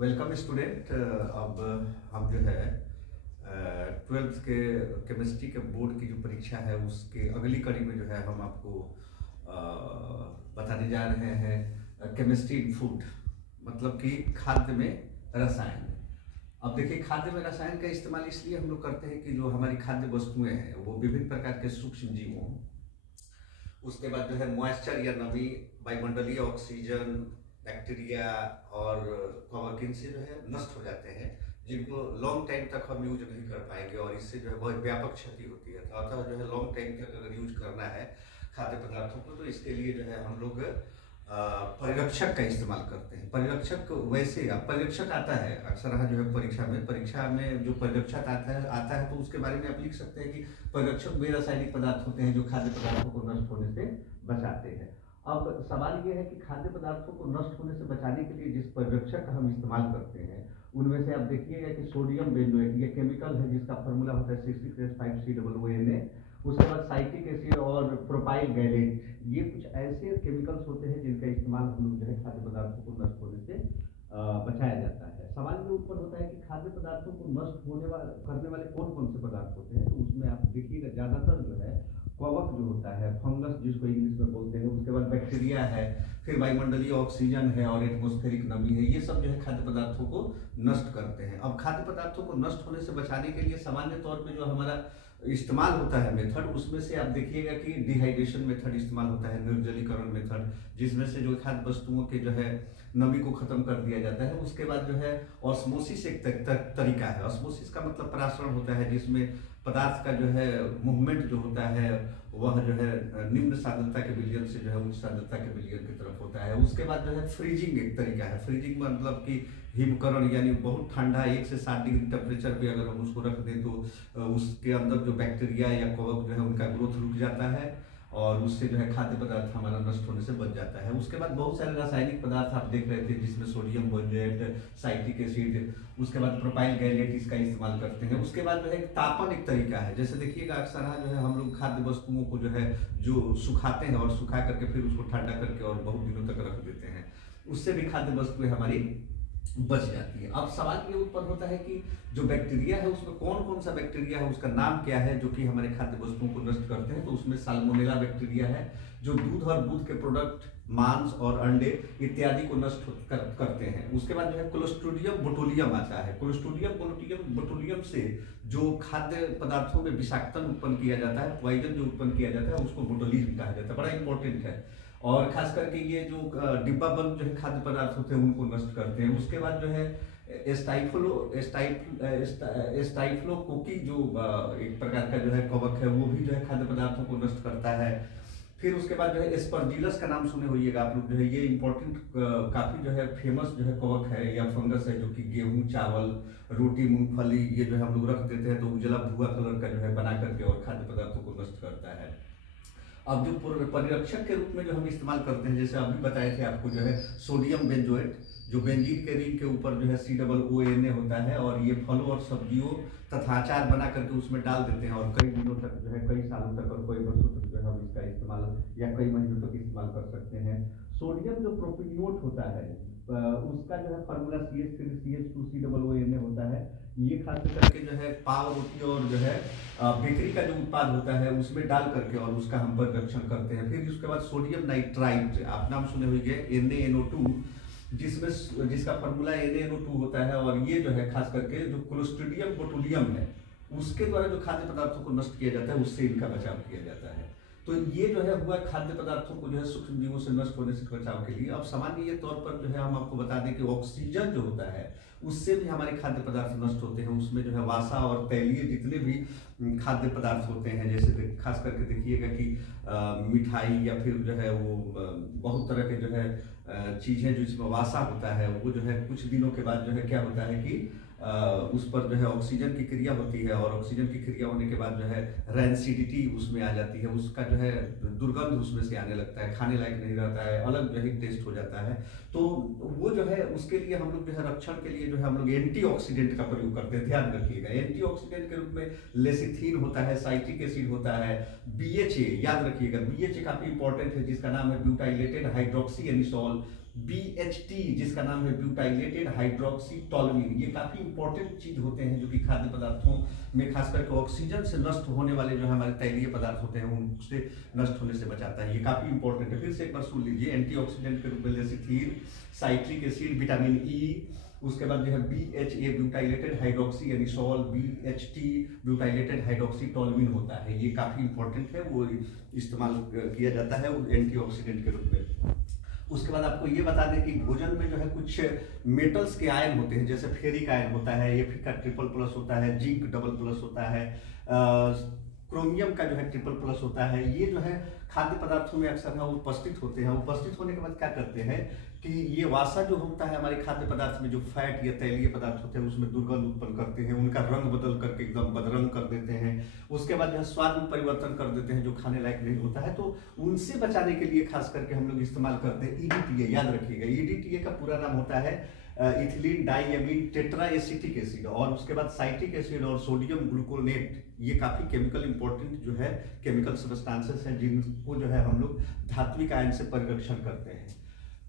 Welcome student. अब हम जो है ट्वेल्थ के केमिस्ट्री के बोर्ड की जो परीक्षा है उसके अगली कड़ी में जो है हम आपको बताने जा रहे हैं केमिस्ट्री इन फूड, मतलब कि खाद्य में रसायन। अब देखिए, खाद्य में रसायन का इस्तेमाल इसलिए हम लोग करते हैं कि जो हमारी खाद्य वस्तुएं हैं वो विभिन्न प्रकार के सूक्ष्म जीवों, उसके बाद जो है मॉइस्चर या नमी, वायुमंडलीय ऑक्सीजन, बैक्टीरिया और कवक से जो है नष्ट हो जाते हैं, जिनको लॉन्ग टाइम तक हम यूज नहीं कर पाएंगे और इससे जो है बहुत व्यापक क्षति होती है। तो अतः जो है लॉन्ग टाइम तक अगर यूज करना है खाद्य पदार्थों को, तो इसके लिए जो है हम लोग परिरक्षक का इस्तेमाल करते हैं। परिरक्षक वैसे अब परिरक्षक आता है अक्सर जो है परीक्षा में जो परिरक्षक आता है तो उसके बारे में आप लिख सकते हैं कि परिरक्षक वे रासायनिक पदार्थ होते हैं जो खाद्य पदार्थों को नष्ट होने से बचाते हैं। अब सवाल ये है कि खाद्य पदार्थों को नष्ट होने से बचाने के लिए जिस परिरक्षक का हम इस्तेमाल करते हैं उनमें से आप देखिएगा कि सोडियम बेंजोएट ये केमिकल है जिसका फार्मूला होता है C6H5COONA। उसके बाद साइट्रिक एसिड और प्रोपाइल गैलेट, ये कुछ ऐसे केमिकल्स होते हैं जिनका इस्तेमाल हम लोग जो है खाद्य पदार्थों को नष्ट होने से बचाया जाता है। सवाल ये उत्पन्न होता है कि खाद्य पदार्थों को नष्ट करने वाले कौन कौन से पदार्थ होते हैं। तो उसमें आप देखिएगा ज़्यादातर जो है कवक जो होता है, फंगस जिसको इंग्लिश में बोलते हैं, उसके बाद बैक्टीरिया है, फिर वायुमंडलीय ऑक्सीजन है और एटमॉस्फेरिक नमी है, ये सब जो है खाद्य पदार्थों को नष्ट करते हैं। अब खाद्य पदार्थों को नष्ट होने से बचाने के लिए सामान्य तौर पे जो हमारा इस्तेमाल होता है मेथड, उसमें से आप देखिएगा कि डिहाइड्रेशन मेथड इस्तेमाल होता है, निर्जलीकरण मेथड, जिसमें से जो खाद्य वस्तुओं के जो है नमी को खत्म कर दिया जाता है। उसके बाद जो है ऑस्मोसिस एक तरीका है। ऑस्मोसिस का मतलब परासरण होता है, जिसमें पदार्थ का जो है मूवमेंट जो होता है वह जो है निम्न सांद्रता के विलयन से जो है उच्च सांद्रता के विलयन की तरफ होता है। उसके बाद जो है फ्रीजिंग एक तरीका है। फ्रीजिंग मतलब कि हिमकरण, यानी बहुत ठंडा 1 से 7 डिग्री टेम्परेचर पे अगर हम उसको रख दें तो उसके अंदर जो बैक्टीरिया या कवक जो है उनका ग्रोथ रुक जाता है और उससे जो है खाद्य पदार्थ हमारा नष्ट होने से बच जाता है। उसके बाद बहुत सारे रासायनिक पदार्थ आप देख रहे थे जिसमें सोडियम बेंजोएट, साइट्रिक एसिड, उसके बाद प्रोपाइल गैलेट इसका इस्तेमाल करते हैं। उसके बाद जो है तापन एक तरीका है। जैसे देखिएगा अक्सर जो है हम लोग खाद्य वस्तुओं को जो है जो सुखाते हैं और सुखा करके फिर उसको ठंडा करके और बहुत दिनों तक रख देते हैं, उससे भी खाद्य वस्तुएं हमारी बच जाती है। अब सवाल ये उत्पन्न होता है कि जो बैक्टीरिया है उसमें कौन कौन सा बैक्टीरिया है, उसका नाम क्या है जो कि हमारे खाद्य वस्तुओं को नष्ट करते हैं। तो उसमें साल्मोनेला बैक्टीरिया है जो दूध और दूध के प्रोडक्ट, मांस और अंडे इत्यादि को नष्ट करते हैं। उसके बाद जो है क्लोस्ट्रीडियम बोटुलियम आता है। क्लोस्ट्रीडियम बोटुलियम से जो खाद्य पदार्थों में विषाक्तन उत्पन्न किया जाता है, पॉइजन जो उत्पन्न किया जाता है, उसको बोटुलिज्म कहा जाता है। बड़ा इंपॉर्टेंट है। और खास करके ये जो डिब्बा बंद जो है खाद्य पदार्थ होते हैं उनको नष्ट करते हैं। उसके बाद जो है एस्टाइफ्लोकोकी जो एक प्रकार का जो है कवक है, वो भी जो है खाद्य पदार्थों को नष्ट करता है। फिर उसके बाद जो है एस्परजिलस का नाम सुने होइएगा आप लोग, जो है ये इंपॉर्टेंट काफी जो है फेमस जो है कवक है या फंगस है, जो कि गेहूं, चावल, रोटी, मूंगफली ये जो है हम लोग रख देते हैं तो उजला भूरा कलर का जो है बना करके और खाद्य पदार्थों को नष्ट करता है। अब जो परिरक्षक के रूप में जो हम इस्तेमाल करते हैं, जैसे अभी बताए थे आपको, जो है सोडियम बेंजोएट, जो बेंजीन के रिंग के ऊपर जो है COONA होता है, और ये फलों और सब्जियों तथा अचार बना करके उसमें डाल देते हैं और कई दिनों तक जो है, कई सालों तक और कई वर्षों तक जो है हम इसका इस्तेमाल या कई महीनों तक इस्तेमाल कर सकते हैं। सोडियम जो प्रोपिनियोट होता है उसका जो है फार्मूला CH3CH2COONA होता है। ये खास करके जो है पाव, रोटी और जो है बेकरी का जो उत्पाद होता है उसमें डाल करके और उसका हम परिरक्षण करते हैं। फिर उसके बाद सोडियम नाइट्राइट, आप नाम सुने होंगे, NaNO2, जिसका फार्मूला NaNO2 होता है। और ये जो है खास करके जो क्लोस्ट्रीडियम बोटुलियम है उसके द्वारा जो खाद्य पदार्थों को नष्ट किया जाता है, उससे इनका बचाव किया जाता है। तो ये जो है हुआ खाद्य पदार्थों को जो है सूक्ष्म जीवों से नष्ट होने से बचाव के लिए। अब सामान्य तौर पर जो है हम आपको बता दें कि ऑक्सीजन जो होता है उससे भी हमारे खाद्य पदार्थ नष्ट होते हैं। उसमें जो है वासा और तैलीय जितने भी खाद्य पदार्थ होते हैं, जैसे खास करके देखिएगा कि मिठाई या फिर जो है वो बहुत तरह के जो है चीज़ें जो इसमें वासा होता है, वो जो है कुछ दिनों के बाद जो है क्या होता है कि उस पर जो है ऑक्सीजन की क्रिया होती है और ऑक्सीजन की क्रिया होने के बाद जो है रैंसिडिटी उसमें आ जाती है, उसका जो है दुर्गंध उसमें से आने लगता है, खाने लायक नहीं रहता है, अलग जो है टेस्ट हो जाता है। तो वो जो है उसके लिए हम लोग जो है रक्षण के लिए जो है हम लोग एंटीऑक्सीडेंट का प्रयोग करते हैं। ध्यान रखिएगा, एंटीऑक्सीडेंट के रूप में लेसिथिन होता है, साइट्रिक एसिड होता है, BHA, याद रखिएगा BHA काफी इंपॉर्टेंट है, जिसका नाम है ब्यूटाइलेटेड हाइड्रोक्सी एनिसोल। BHT जिसका नाम है ब्यूटाइलेटेड हाइड्रोक्सी टोलुइन। ये काफ़ी इंपॉर्टेंट चीज़ होते हैं जो कि खाद्य पदार्थों में खास करके ऑक्सीजन से नष्ट होने वाले जो हमारे तैलीय पदार्थ होते हैं उनसे नष्ट होने से बचाता है। ये काफ़ी इंपॉर्टेंट है। फिर से एक बार सुन लीजिए, एंटीऑक्सीडेंट के रूप में लेसिथीन, साइट्रिक एसिड, विटामिन ई, उसके बाद जो है BHA butylated hydroxy anisole, BHT butylated hydroxy toluene होता है। ये काफ़ी इंपॉर्टेंट है, वो इस्तेमाल किया जाता है एंटीऑक्सीडेंट के रूप में। उसके बाद आपको ये बता दें कि भोजन में जो है कुछ मेटल्स के आयन होते हैं, जैसे फेरिक आयन होता है, Fe का ट्रिपल+ होता है, जिंक डबल+ होता है, क्रोमियम का जो है ट्रिपल+ होता है। ये जो है खाद्य पदार्थों में अक्सर है उपस्थित होते हैं। उपस्थित होने के बाद क्या करते हैं कि ये वासा जो होता है हमारे खाद्य पदार्थ में, जो फैट या तैलीय पदार्थ होते हैं उसमें दुर्गंध उत्पन्न करते हैं, उनका रंग बदल करके एकदम बदरंग कर देते हैं। उसके बाद जो है स्वाद में परिवर्तन कर देते हैं जो खाने लायक नहीं होता है। तो उनसे बचाने के लिए खास करके हम लोग इस्तेमाल करते हैं EDTA। याद रखिएगा, EDTA का पूरा नाम होता है इथिलीन डाइएमीन टेट्राएसिटिक एसिड, और उसके बाद साइट्रिक एसिड और सोडियम ग्लूकोनेट। ये काफ़ी केमिकल इंपॉर्टेंट जो है केमिकल सब्सटेंसेस हैं जिनको जो है हम लोग धात्विक आयन से परिरक्षण करते हैं।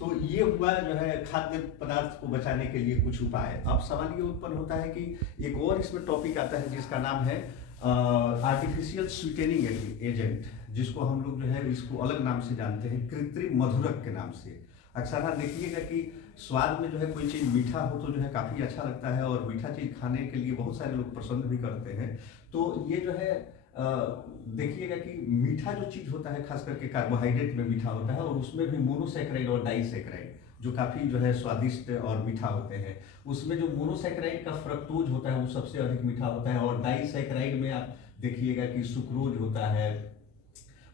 तो ये हुआ जो है खाद्य पदार्थ को बचाने के लिए कुछ उपाय। अब सवाल ये उत्पन्न होता है कि एक और इसमें टॉपिक आता है जिसका नाम है आर्टिफिशियल स्वीटेनिंग एजेंट, जिसको हम लोग जो है इसको अलग नाम से जानते हैं, कृत्रिम मधुरक के नाम से। अक्सर आप देखिएगा कि स्वाद में जो है कोई चीज़ मीठा हो तो जो है काफ़ी अच्छा लगता है, और मीठा चीज़ खाने के लिए बहुत सारे लोग पसंद भी करते हैं। तो ये जो है देखिएगा कि मीठा जो चीज़ होता है खास करके कार्बोहाइड्रेट में मीठा होता है, और उसमें भी मोनोसैकेराइड और डाइसैकेराइड जो काफ़ी जो है स्वादिष्ट और मीठा होते हैं। उसमें जो मोनोसैकेराइड का फ्रक्टोज होता है वो सबसे अधिक मीठा होता है, और डाइसैकेराइड में आप देखिएगा कि सुक्रोज होता है,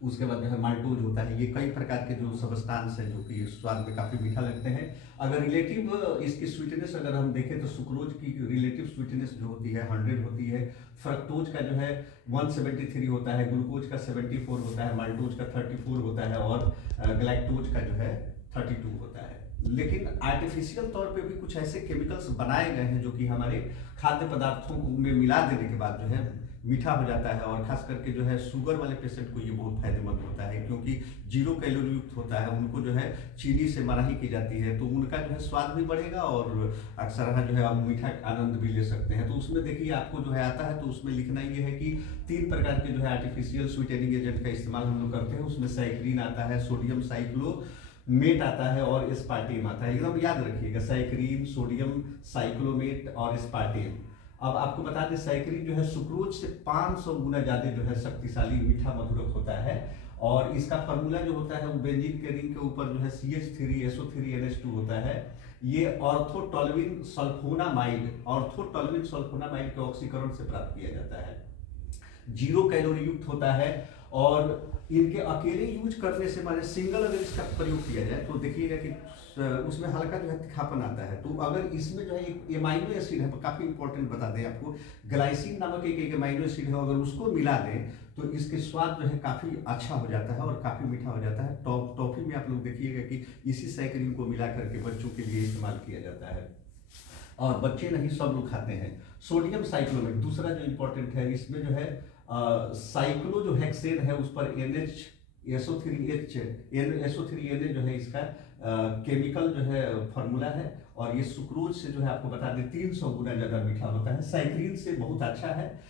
उसके बाद जो है माल्टोज होता है। ये कई प्रकार के जो सबस्टांस हैं जो कि स्वाद में काफ़ी मीठा लगते हैं। अगर रिलेटिव इसकी स्वीटनेस अगर हम देखें तो सुक्रोज की रिलेटिव स्वीटनेस जो होती है 100 होती है, फ्रक्टोज का जो है 173 होता है, ग्लूकोज का 74 होता है, माल्टोज का 34 होता है, और ग्लैक्टोज का जो है 32 होता है। लेकिन आर्टिफिशियल तौर पे भी कुछ ऐसे केमिकल्स बनाए गए हैं जो कि हमारे खाद्य पदार्थों में मिला देने के बाद जो है मीठा हो जाता है, और खास करके जो है शुगर वाले पेशेंट को ये बहुत फायदेमंद होता है, क्योंकि 0 कैलोरी युक्त होता है। उनको जो है चीनी से मनाही की जाती है, तो उनका जो है स्वाद भी बढ़ेगा, और अक्सर जो है आप मीठा आनंद भी ले सकते हैं। तो उसमें देखिए आपको जो है आता है, तो उसमें लिखना ये है कि 3 प्रकार के जो है आर्टिफिशियल स्वीटेनिंग एजेंट का इस्तेमाल हम लोग करते हैं। उसमें साइक्रीन आता है, सोडियम साइक्लोमेट आता है, और एस्पार्टेम आता है। एकदम याद रखिएगा, साइक्रीन, सोडियम साइक्लोमेट और एस्पार्टेम। अब आपको बता दें साइक्रीन जो है सुक्रोज से 500 गुना ज़्यादा जो है शक्तिशाली मीठा मधुरक होता है, और इसका फार्मूला जो होता है वो बेंजीन के रिंग के ऊपर जो है CH3SO3NH2 होता है। ये ऑर्थोटोल्यूइन सल्फोनामाइड के ऑक्सीकरण से प्राप्त किया जाता है। 0 कैलोरी युक्त होता है, और इनके अकेले यूज करने से माने सिंगल अगर इसका प्रयोग किया जाए तो देखिएगा कि उसमें हल्का जो है तीखापन आता है। तो अगर इसमें जो है एक एमाइनो एसिड है, काफ़ी इंपॉर्टेंट बता दें आपको, ग्लाइसिन नामक एक एमाइनो एसिड है, अगर उसको मिला दें तो इसके स्वाद जो है काफ़ी अच्छा हो जाता है और काफ़ी मीठा हो जाता है। टॉफ़ी में आप लोग देखिएगा कि इसी साइक्रीन को मिला करके बच्चों के लिए इस्तेमाल किया जाता है, और बच्चे नहीं सब लोग खाते हैं। सोडियम साइक्लोमेट दूसरा जो इम्पोर्टेंट है, इसमें जो है साइक्लो जो हेक्सेन है उस पर SO3Na जो है इसका केमिकल जो है फार्मूला है, और ये सुक्रोज से जो है आपको बता दें 300 गुना ज़्यादा मीठा होता है। साइक्रीन से बहुत अच्छा है,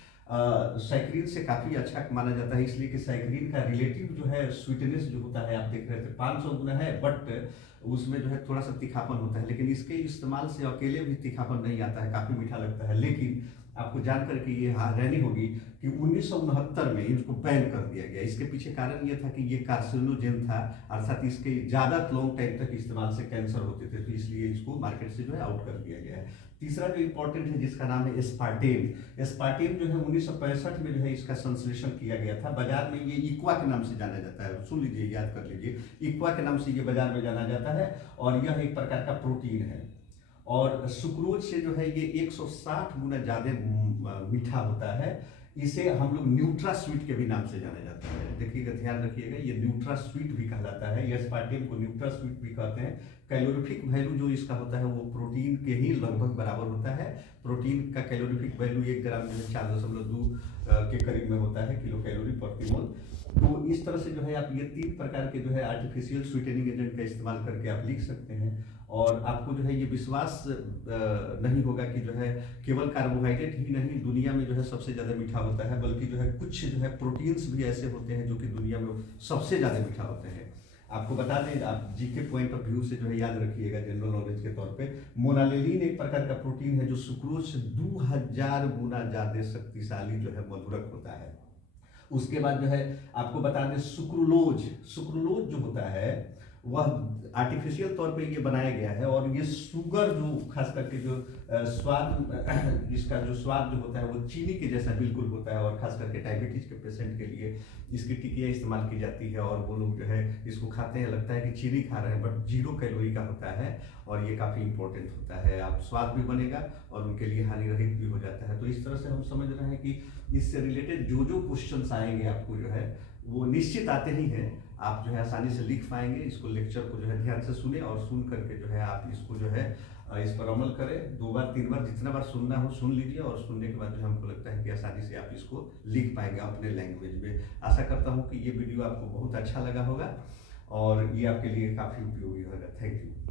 साइक्रीन से काफ़ी अच्छा माना जाता है, इसलिए कि साइक्रीन का रिलेटिव जो है स्वीटनेस जो होता है आप देख रहे थे 500 गुना है, बट उसमें जो है थोड़ा सा तीखापन होता है। लेकिन इसके इस्तेमाल से अकेले भी तीखापन नहीं आता है, काफ़ी मीठा लगता है। लेकिन आपको जानकर के ये हैरानी होगी कि 1969 में इसको बैन कर दिया गया। इसके पीछे कारण ये था कि ये कार्सिनोजेन था, अर्थात इसके ज़्यादा लॉन्ग टाइम तक इस्तेमाल से कैंसर होते थे, तो इसलिए इसको मार्केट से जो है आउट कर दिया गया है। तीसरा जो इम्पोर्टेंट है जिसका नाम है एस्पार्टेम। एस्पार्टेम जो है 1965 में जो है इसका संश्लेषण किया गया था। बाजार में ये इक्वा के नाम से जाना जाता है, सुन लीजिए, याद कर लीजिए, इक्वा के नाम से ये बाजार में जाना जाता है, और यह एक प्रकार का प्रोटीन है। और सुक्रोज से जो है ये 160 गुना ज़्यादा मीठा होता है। इसे हम लोग न्यूट्रा स्वीट के भी नाम से जाना जाता है। देखिएगा, ध्यान रखिएगा, ये न्यूट्रा स्वीट भी कहलाता है। एस्पार्टेम को न्यूट्रा स्वीट भी कहते हैं। कैलोरीफिक वैल्यू जो इसका होता है वो प्रोटीन के ही लगभग बराबर होता है। प्रोटीन का कैलोरीफिक वैल्यू 1 ग्राम जो है 4.2 के करीब में होता है, किलो कैलोरी प्रति मोल। तो इस तरह से जो है आप ये 3 प्रकार के जो है आर्टिफिशियल स्वीटनिंग एजेंट का इस्तेमाल करके आप लिख सकते हैं। और आपको जो है ये विश्वास नहीं होगा कि जो है केवल कार्बोहाइड्रेट ही नहीं दुनिया में जो है सबसे ज़्यादा मीठा होता है, बल्कि जो है कुछ जो है प्रोटीन्स भी ऐसे होते हैं जो कि दुनिया में सबसे ज़्यादा मीठा होते हैं। आपको बता दें, आप जी के पॉइंट ऑफ व्यू से जो है याद रखिएगा जनरल नॉलेज के तौर पे, मोनालिलीन एक प्रकार का प्रोटीन है जो सुक्रोज से 2000 गुना ज़्यादा शक्तिशाली जो है मधुरक होता है। उसके बाद जो है आपको बता दें सुक्रोलोज, सुक्रोलोज जो होता है वह आर्टिफिशियल तौर पे ये बनाया गया है, और ये शुगर जो खास करके जो स्वाद इसका जो स्वाद जो होता है वो चीनी के जैसा बिल्कुल होता है, और खास करके डायबिटीज के पेशेंट के लिए इसकी टिकिया इस्तेमाल की जाती है, और वो लोग जो है इसको खाते हैं लगता है कि चीनी खा रहे हैं, बट 0 कैलोरी का होता है, और ये काफ़ी इंपॉर्टेंट होता है। आप स्वाद भी बनेगा और उनके लिए हानि रहित भी हो जाता है। तो इस तरह से हम समझ रहे हैं कि इससे रिलेटेड जो जो क्वेश्चंस आएंगे आपको जो है वो निश्चित आते ही हैं, आप जो है आसानी से लिख पाएंगे। इसको लेक्चर को जो है ध्यान से सुने, और सुन करके जो है आप इसको जो है इस पर अमल करें। 2 बार 3 बार जितना बार सुनना हो सुन लीजिए, और सुनने के बाद जो हमको लगता है कि आसानी से आप इसको लिख पाएंगे अपने लैंग्वेज में। आशा करता हूँ कि ये वीडियो आपको बहुत अच्छा लगा होगा और ये आपके लिए काफ़ी उपयोगी होगा। Thank you.